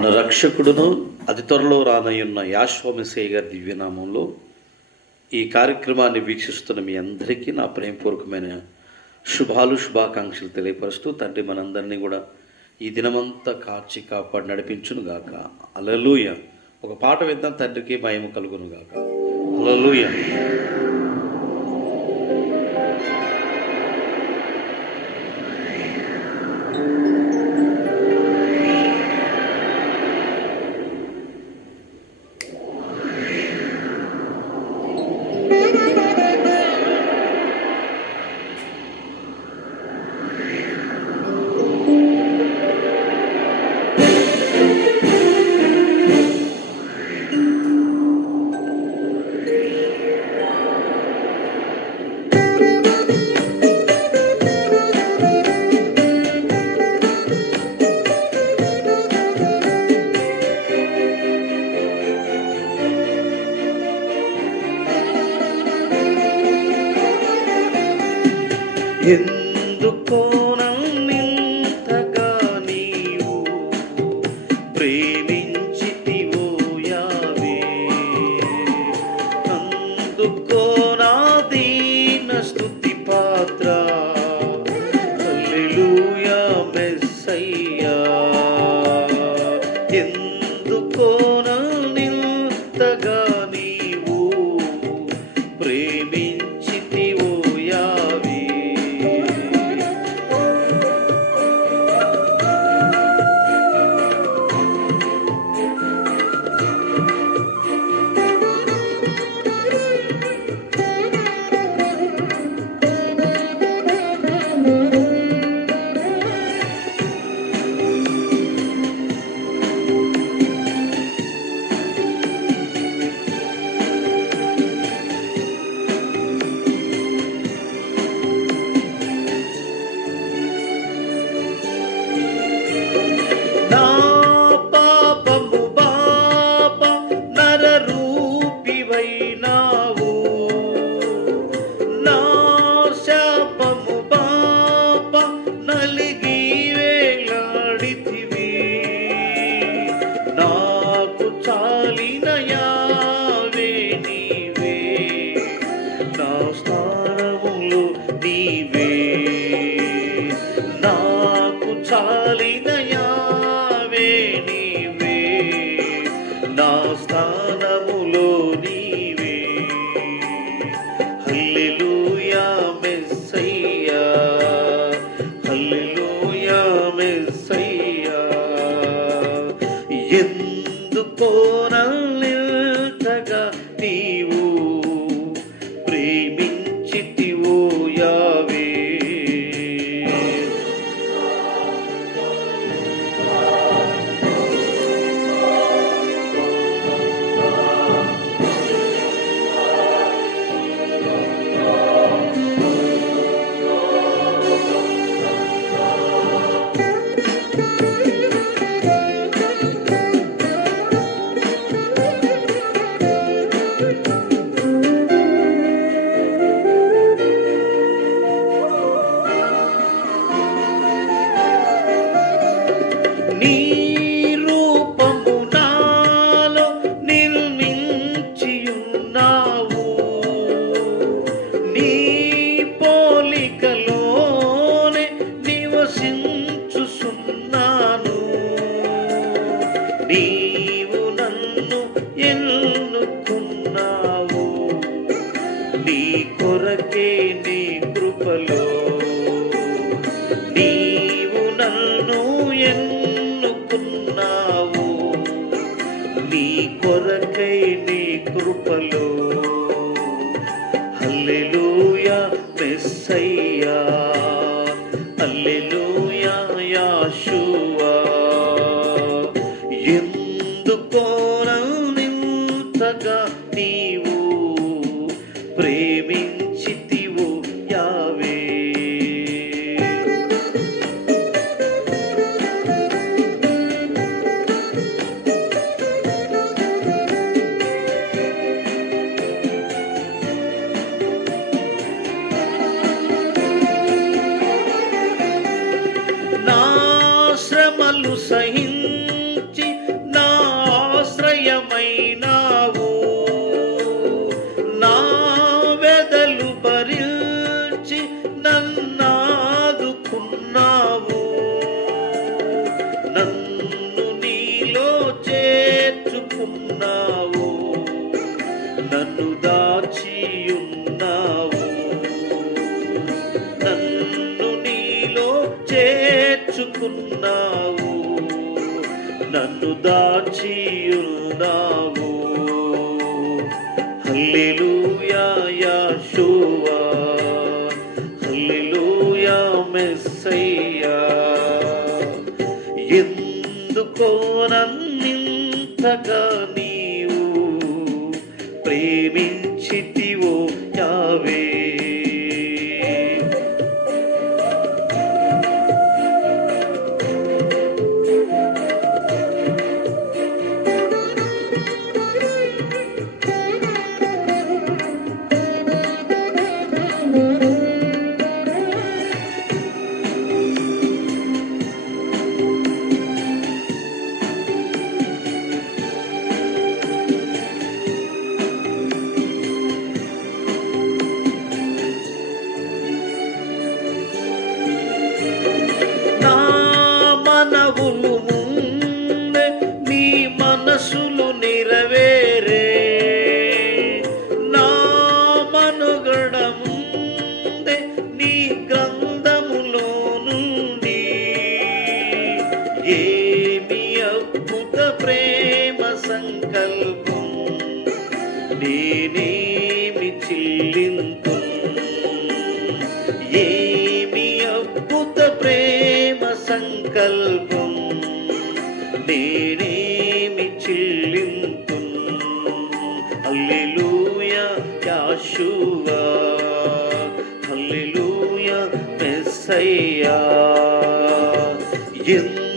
మన రక్షకుడును అతి త్వరలో రానయ్యున్న యాశ్వమిసే గారి దివ్యనామంలో ఈ కార్యక్రమాన్ని వీక్షిస్తున్న మీ అందరికీ నా ప్రేమపూర్వకమైన శుభాలు శుభాకాంక్షలు తెలియపరుస్తూ తండ్రి మనందరినీ కూడా ఈ దినమంతా కాచి కాపాడి నడిపించును గాక. అలలుయ ఒక పాట విద్దాం తండ్రికి భయం కలుగునుగాక అలలుయ ఎందుకో నన్నింతగా నీవు ప్రేమించితివో యావే? అందుకో నా దీన స్తుతి పాత్ర. హల్లెలూయా మెస్సయ్యా. ఎందుకో నన్నింతగా நின் దాచియున్నావు. దాచి ఉన్నావు హల్లెలూయా యాషువా. హల్లెలూయా మెస్సయ్యా. ప్రేమ సంకల్పం నేనేమి చెల్లింపు ఏమి అద్భుత ప్రేమ సంకల్పం నేనేమి చెల్లింపు అల్లెలూయ యాశువా అల్లెలూయ మెస్సయ్యా. ఎందుకో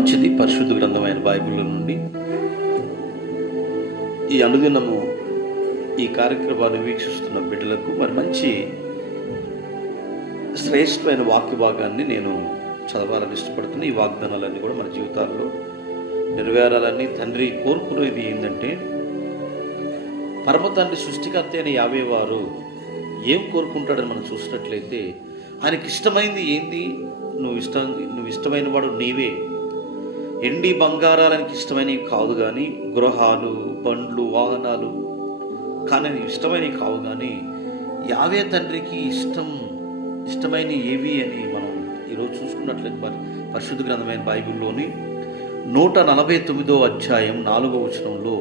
మంచిది పరిశుద్ధ గ్రంథమైన బైబిల్ నుండి. ఈ అనుదినము ఈ కార్యక్రమాన్ని వీక్షిస్తున్న బిడ్డలకు మరి మంచి శ్రేష్టమైన వాక్య భాగాన్ని నేను చదవాలని ఇష్టపడుతున్న ఈ వాగ్దానాలన్నీ కూడా మన జీవితాల్లో నెరవేరాలని తండ్రి కోరుకునేది ఏంటంటే పరమ సృష్టికర్త అయిన యాభై వారు ఏం కోరుకుంటాడని మనం చూసినట్లయితే ఆయనకి ఇష్టమైంది ఏంది? నువ్వు ఇష్టం నువ్వు ఇష్టమైన వాడు నీవే. ఎండి బంగారాలనికి ఇష్టమైనవి కాదు కానీ గృహాలు బండ్లు వాహనాలు. కానీ ఇష్టమైనవి కావు కానీ యావే తండ్రికి ఇష్టం ఇష్టమైన ఏవి అని మనం ఈరోజు చూసుకున్నట్లయితే పరిశుద్ధ గ్రంథమైన బైబిల్లోని నూట నలభై తొమ్మిదో అధ్యాయం నాలుగో వచనంలో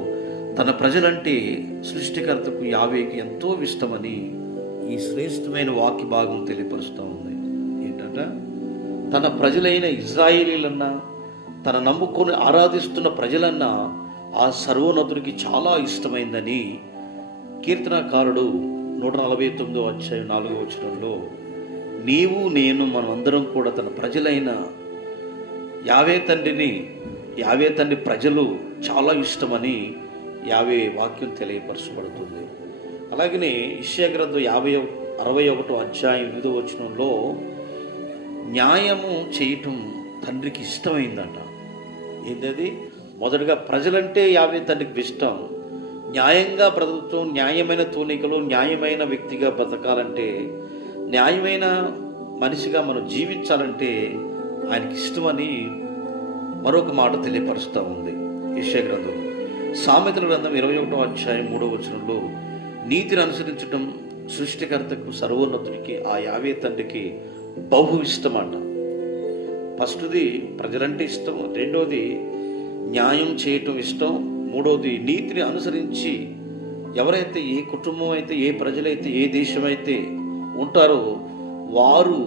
తన ప్రజలంటే సృష్టికర్తకు యావేకి ఎంతో ఇష్టమని ఈ శ్రేష్టమైన వాక్య భాగం తెలియపరుస్తూ ఉంది. ఏంటంటే తన ప్రజలైన ఇజ్రాయేలీలన్నా తన నమ్ముకొని ఆరాధిస్తున్న ప్రజలన్నా ఆ సర్వోన్నతుడికి చాలా ఇష్టమైందని కీర్తనకారుడు నూట నలభై తొమ్మిదో అధ్యాయం నాలుగో వచనంలో నీవు నేను మనమందరం కూడా తన ప్రజలైన యావే తండ్రిని యావే తండ్రి ప్రజలు చాలా ఇష్టమని యావే వాక్యం తెలియపరచబడుతుంది. అలాగనే ఇష్యాగ్రంథం యాభై అరవై ఒకటో అధ్యాయం ఎనిమిదో వచనంలో న్యాయము చేయటం తండ్రికి ఇష్టమైందంట. ఏంటది? మొదటగా ప్రజలంటే యావే తండ్రికి ఇష్టం న్యాయంగా బ్రతుకుతూ న్యాయమైన తూనికలు న్యాయమైన వ్యక్తిగా బ్రతకాలంటే న్యాయమైన మనిషిగా మనం జీవించాలంటే ఆయనకి ఇష్టమని మరొక మాట తెలియపరుస్తూ ఉంది. యశ్య గ్రంథం. సామెతల గ్రంథం ఇరవై ఒకటో అధ్యాయం మూడో వచనంలో నీతిని అనుసరించడం సృష్టికర్తకు సర్వోన్నతుడికి ఆ యావే తండ్రికి బహు ఇష్టం అంట. ఫస్ట్ది ప్రజలంటే ఇష్టం రెండోది న్యాయం చేయటం ఇష్టం మూడోది నీతిని అనుసరించి ఎవరైతే ఏ కుటుంబం అయితే ఏ ప్రజలైతే ఏ దేశం అయితే ఉంటారో వారు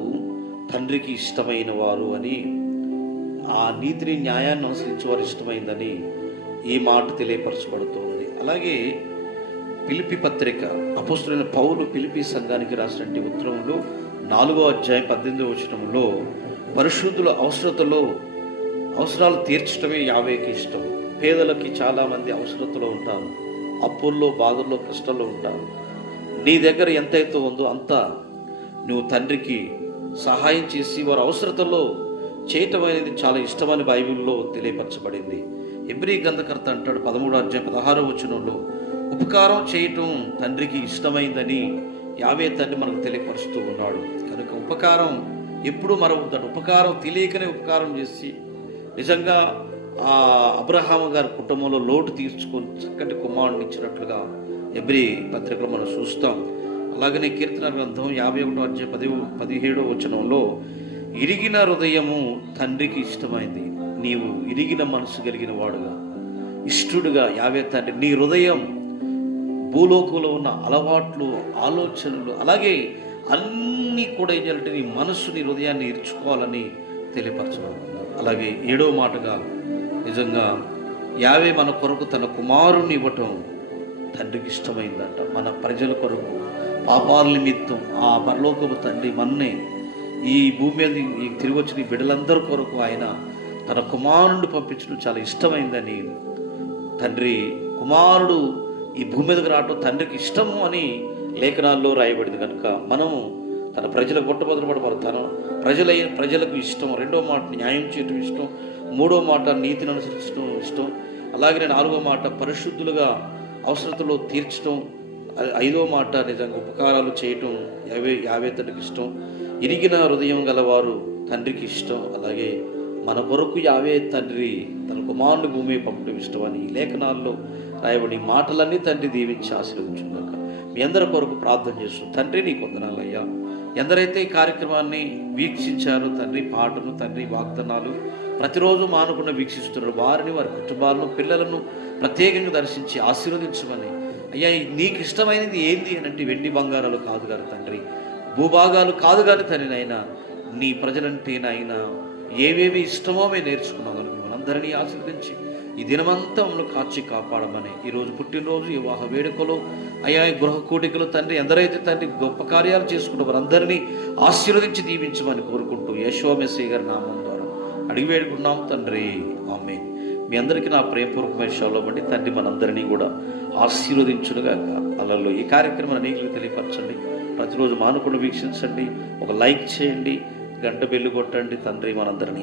తండ్రికి ఇష్టమైన వారు అని ఆ నీతిని న్యాయాన్ని అనుసరించి వారు ఇష్టమైందని ఈ మాట తెలియపరచబడుతోంది. అలాగే పిలిపి పత్రిక అపోస్తులైన పౌలు పిలిపి సంఘానికి రాసినటువంటి ఉత్తరంలో నాలుగో అధ్యాయం పద్దెనిమిదో వచనంలో పరిశుద్ధుల అవసరతలో అవసరాలు తీర్చడమే యాభైకి ఇష్టం. పేదలకి చాలామంది అవసరతలో ఉంటారు. అప్పుల్లో బాధల్లో కష్టాల్లో ఉంటారు. నీ దగ్గర ఎంతైతే ఉందో అంతా నువ్వు తండ్రికి సహాయం చేసి వారి అవసరతలో చేయటం అనేది చాలా ఇష్టమని బైబిల్లో తెలియపరచబడింది. ఎబ్రి గంధకర్త అంటాడు పదమూడు అధ్యాయం పదహారో వచనంలో ఉపకారం చేయటం తండ్రికి ఇష్టమైందని యావే తండ్రి మనకు తెలియపరుస్తూ ఉన్నాడు. కనుక ఉపకారం ఎప్పుడూ మరవుతాడు ఉపకారం తెలియకనే ఉపకారం చేసి నిజంగా ఆ అబ్రహాము గారి కుటుంబంలో లోటు తీర్చుకొని చక్కటి కుమారుడిని ఇచ్చినట్లుగా ఎబ్రి పత్రికలో మనం చూస్తాం. అలాగనే కీర్తన గ్రంథం యాభై ఒకటో అధ్యాయ పది పదిహేడో వచనంలో ఇరిగిన హృదయము తండ్రికి ఇష్టమైంది. నీవు ఇరిగిన మనసు కలిగిన వాడుగా ఇష్టుడుగా యావే తండ్రి. నీ హృదయం భూలోకంలో ఉన్న అలవాట్లు ఆలోచనలు అలాగే అన్నీ కూడా ఏం చేయాలంటే నీ హృదయాన్ని ఇర్చుకోవాలని తెలియపరచడం. అలాగే ఏడో మాటగా నిజంగా యావే మన కొరకు తన కుమారుని ఇవ్వటం తండ్రికి ఇష్టమైందంట. మన ప్రజల కొరకు పాపాల నిమిత్తం ఆ పరలోకపు తండ్రి మన్నే ఈ భూమి మీద ఈ తిరిగి వచ్చిన ఈ బిడ్డలందరి కొరకు ఆయన తన కుమారుడు పంపించడం చాలా ఇష్టమైందని తండ్రి కుమారుడు ఈ భూమి మీదకి రావడం తండ్రికి ఇష్టము అని లేఖనాల్లో రాయబడింది కనుక మనము తన ప్రజలకు మొట్టమొదటి మాట తన ప్రజలైన ప్రజలకు ఇష్టం రెండో మాట న్యాయం చేయటం ఇష్టం మూడో మాట నీతిని అనుసరించడం ఇష్టం అలాగే నాలుగో మాట పరిశుద్ధులుగా అవసరతలో తీర్చడం ఐదో మాట నిజంగా ఉపకారాలు చేయటం యావే యావే తండ్రికి ఇష్టం. ఇరిగిన హృదయం గలవారు తండ్రికి ఇష్టం అలాగే మన కొరకు యావే తండ్రి తన కుమారుని భూమి పంపడం ఇష్టం ఈ లేఖనాల్లో రాయబడి మాటలన్నీ తండ్రి దీవించి ఆశీర్వదించుగాక మీ అందరి కొరకు ప్రార్థన చేస్తూ తండ్రి నీ కొందనాలయ్యా ఎందరైతే ఈ కార్యక్రమాన్ని వీక్షించారో తండ్రి పాటను తండ్రి వాగ్దానాలు ప్రతిరోజు మానకుండా వీక్షిస్తున్నారు. వారిని వారి కుటుంబాలను పిల్లలను ప్రత్యేకంగా దర్శించి ఆశీర్వదించమని. అయ్యా నీకు ఇష్టమైనది ఏంది అని అంటే వెండి బంగారాలు కాదు గారు తండ్రి భూభాగాలు కాదు కానీ తండ్రి నాయన నీ ప్రజలంటే నాయన ఏవేవి ఇష్టమో మేము నేర్చుకున్నాం కనుక మనందరినీ ఆశీర్వదించి ఈ దినమంతా మమ్మల్ని కాచి కాపాడమని. ఈరోజు పుట్టినరోజు వివాహ వేడుకలు అయ్యా గృహ కోటికలు తండ్రి ఎందరైతే తండ్రి గొప్ప కార్యాలు చేసుకుంటూ వారందరినీ ఆశీర్వదించి దీవించమని కోరుకుంటూ యశోమెస్సీ గారి నామం ద్వారా అడిగి వేడుకున్నాం తండ్రి. ఆమె మీ అందరికీ నా ప్రేమపూర్వకమైన షాలో బట్టి తండ్రి మనందరినీ కూడా ఆశీర్వదించునుగా అలలో ఈ కార్యక్రమం అనేకలకు తెలియపరచండి. ప్రతిరోజు మానుకుండా వీక్షించండి. ఒక లైక్ చేయండి. గంట బెల్లు కొట్టండి తండ్రి మనందరినీ.